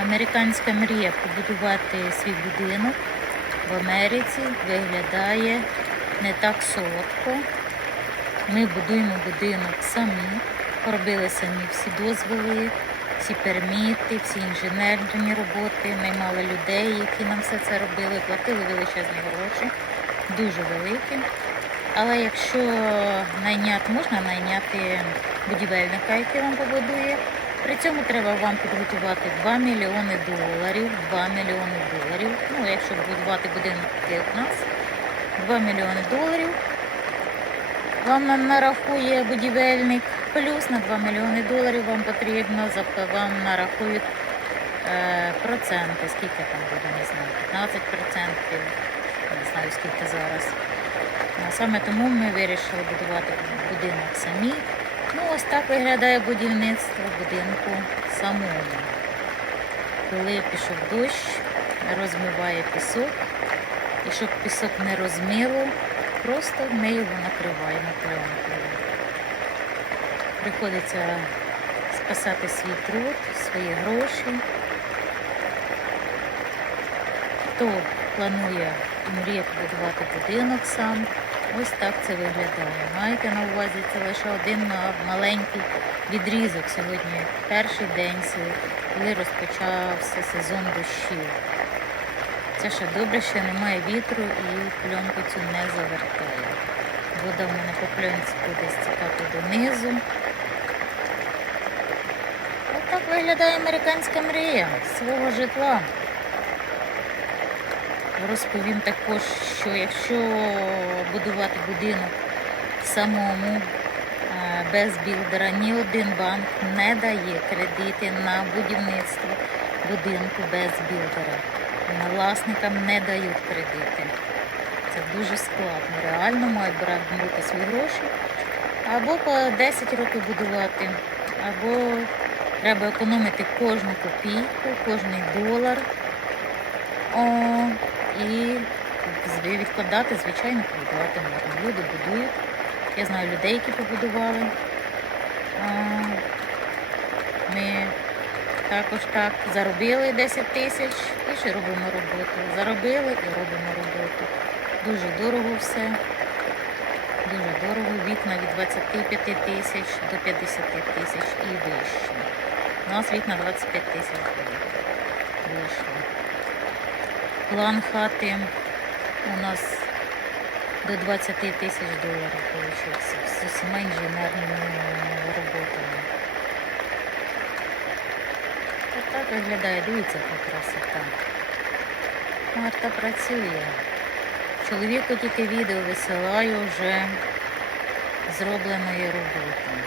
Американська мрія побудувати свій будинок в Америці виглядає не так солодко. Ми будуємо будинок самі, робили самі всі дозволи, всі перміти, всі інженерні роботи. Ми мали людей, які нам все це робили, платили величезні гроші, дуже великі. Але якщо найняти, можна найняти будівельника, який вам побудує, при цьому треба вам підготувати 2 мільйони доларів. 2 мільйони доларів. Ну, якщо будувати будинок як нас, 2 мільйони доларів. Вам нарахує будівельник плюс на 2 мільйони доларів вам потрібно, вам нарахують е, проценти, скільки там буде, не знаю, 15 процентів, не знаю скільки зараз. Саме тому ми вирішили будувати будинок самі. Ну, ось так виглядає будівництво будинку самому. Коли пішов дощ, розмиває пісок, і щоб пісок не розмило, просто ми його накриваємо пленкою. Приходиться спасати свій труд, свої гроші. Хто планує мріє побудувати будинок сам, ось так це виглядає. Маєте на увазі, це лише один маленький відрізок сьогодні, перший день, коли розпочався сезон дощів. Це ще добре, що немає вітру і пленку цю не завертає. Вода в мене по пленці буде стікати донизу. Отак виглядає американська мрія свого житла. Розповім також, що якщо будувати будинок самому е, без білдера, ні один банк не дає кредити на будівництво будинку без білдера. Власникам не дають кредити. Це дуже складно. Реально мають брати свої гроші або по 10 років будувати, або треба економити кожну копійку, кожний долар. І відкладати, звичайно, побудувати можна. Люди будують. Я знаю людей, які побудували. Ми також так заробили 10 тисяч і ще робимо роботу. Заробили і робимо роботу. Дуже дорого все. Дуже дорого. Вікна від 25 тисяч до 50 тисяч і вище. У нас вікна 25 тисяч вийшли. План хати у нас до 20 тисяч доларів вийшов з усіма інженерними роботами. Отак виглядає, дивіться, красота. Марта працює. Чоловіку тільки відео висилаю вже зробленої роботи.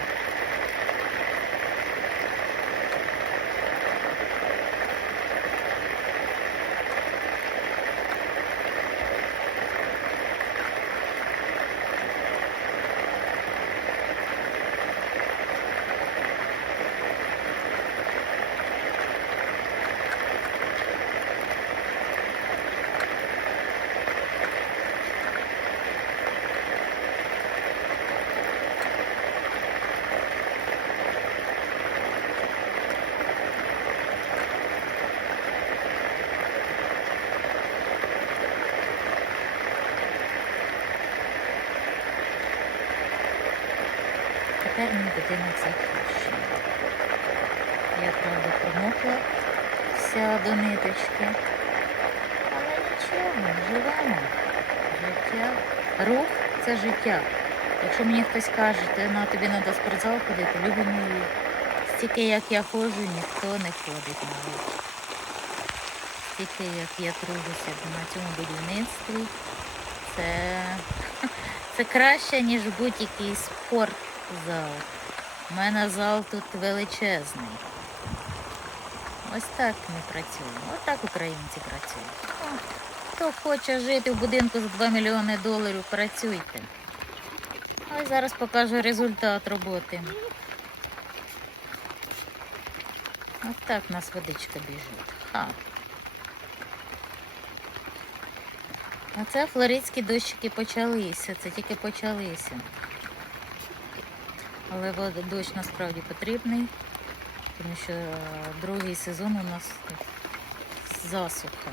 Тепер мій будинок захищений. Я правда промокла вся до ниточки. Але нічого, живемо. Життя. Рух це життя. Якщо мені хтось каже, на тобі треба спортзал ходити, любі мої. Стільки як я ходжу, ніхто не ходить навіть. Стільки як я тружуся на цьому будівництві, це, це краще, ніж будь-який спортзал. У мене зал тут величезний. Ось так ми працюємо. Ось так українці працюють. О, Хто хоче жити в будинку за 2 мільйони доларів, працюйте. Ось зараз покажу результат роботи. Ось так у нас водичка біжить. Ха. А це флоридські дощики почалися, це тільки почалися. Але дощ насправді потрібний. тому що е, другий сезон у нас засуха.